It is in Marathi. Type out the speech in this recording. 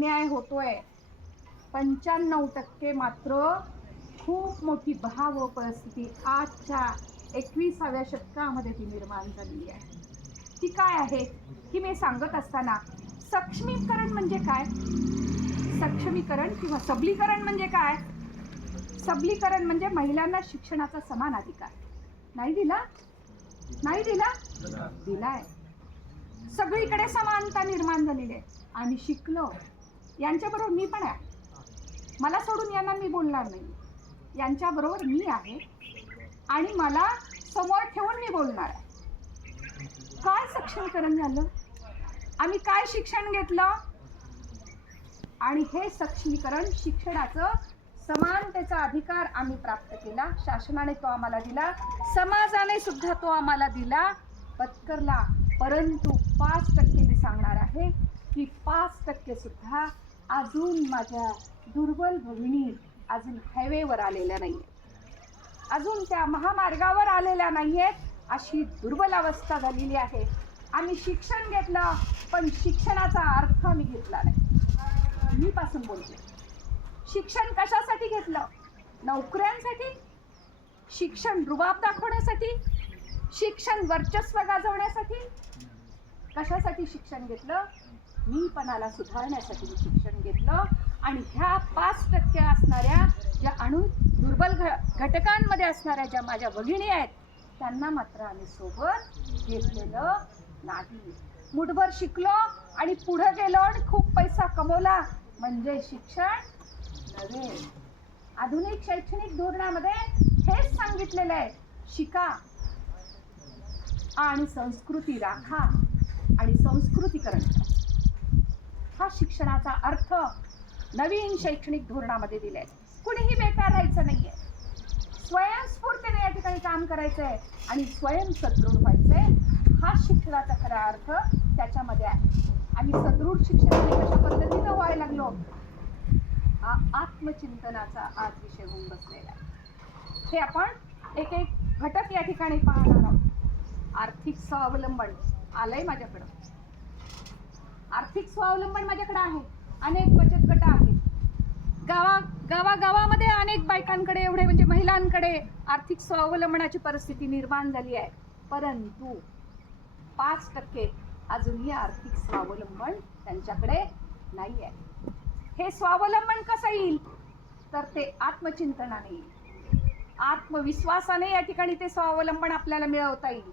अन्याय होतोय, 95% मात्र खूप मोठी भाव परिस्थिती आजच्या 21व्या शतकामध्ये ती निर्माण झालेली आहे. ती काय आहे ही मी सांगत असताना, सक्षमीकरण म्हणजे काय, सक्षमीकरण किंवा सबलीकरण म्हणजे काय, सबलीकरण म्हणजे महिलांना शिक्षणाचा समान अधिकार नाही दिला, नाही दिला, दिलाय. सगळीकडे समानता निर्माण झालेली आहे. आम्ही शिकलो, यांच्याबरोबर मी पण आहे, मला सोडून यांना मी बोलणार नाही, यांच्याबरोबर मी आहे आणि मला समोर ठेवून मी बोलणार आहे. काय सक्षमीकरण झालं, आम्ही काय शिक्षण घेतलं आणि हे सक्षमीकरण शिक्षणाचं समानतेचा अधिकार आम्ही प्राप्त केला. शासनाने तो आम्हाला दिला, समाजाने सुद्धा तो आम्हाला दिला, पत्करला. परंतु 5% मी सांगणार आहे की 5% सुद्धा अजून माझ्या दुर्बल भगिनी अजून हायवेवर आलेल्या नाहीये, अजून त्या महामार्गावर आलेल्या नाहीयेत. अशी दुर्बल अवस्था झालेली आहे. आम्ही शिक्षण घेतलं पण शिक्षणाचा अर्थ आम्ही घेतला नाही. मी पासून बोलते, शिक्षण कशासाठी घेतलं, नोकऱ्यांसाठी, शिक्षण रुबाब दाखवण्यासाठी, शिक्षण वर्चस्व गाजवण्यासाठी, कशासाठी शिक्षण घेतलं, मीपणाला सुधारण्यासाठी मी शिक्षण घेतलं. आणि ह्या 5% असणाऱ्या ज्या दुर्बल घटकांमध्ये असणाऱ्या ज्या माझ्या भगिनी आहेत त्यांना मात्र आम्ही सोबत घेतलेलं नाही. मुठभर शिकलो आणि पुढे गेलो आणि खूप पैसा कमवला म्हणजे शिक्षण नव्हे. आधुनिक शैक्षणिक धोरणामध्ये हेच सांगितलेलं आहे, शिका आणि संस्कृती राखा आणि संस्कृतीकरण करा. हा शिक्षणाचा अर्थ नवीन शैक्षणिक धोरणामध्ये दिलाय. कुणीही बेकार राहायचं नाहीये, स्वयंस्फूर्तीने या ठिकाणी काम करायचंय आणि स्वयंसदृढ व्हायचंय. हा शिक्षणाचा खरा अर्थ त्याच्यामध्ये आहे. आम्ही सदृढ शिक्षणाने कशा पद्धतीनं व्हायला लागलो, हा आत्मचिंतनाचा आज विषय होऊन बसलेला आहे. हे आपण एक एक घटक या ठिकाणी पाहणार आहोत. आर्थिक स्वावलंबन आलंय माझ्याकडं, आर्थिक स्वावलंबन माझ्याकडे आहे. अनेक बचत गट आहेत, गावागावामध्ये अनेक बायकांकडे, एवढे म्हणजे महिलांकडे आर्थिक स्वावलंबनाची परिस्थिती निर्माण झाली आहे. परंतु 5% अजूनही आर्थिक स्वावलंबन त्यांच्याकडे नाही आहे. हे स्वावलंबन कसं येईल तर ते आत्मचिंतनाने येईल, आत्मविश्वासाने या ठिकाणी ते स्वावलंबन आपल्याला मिळवता येईल.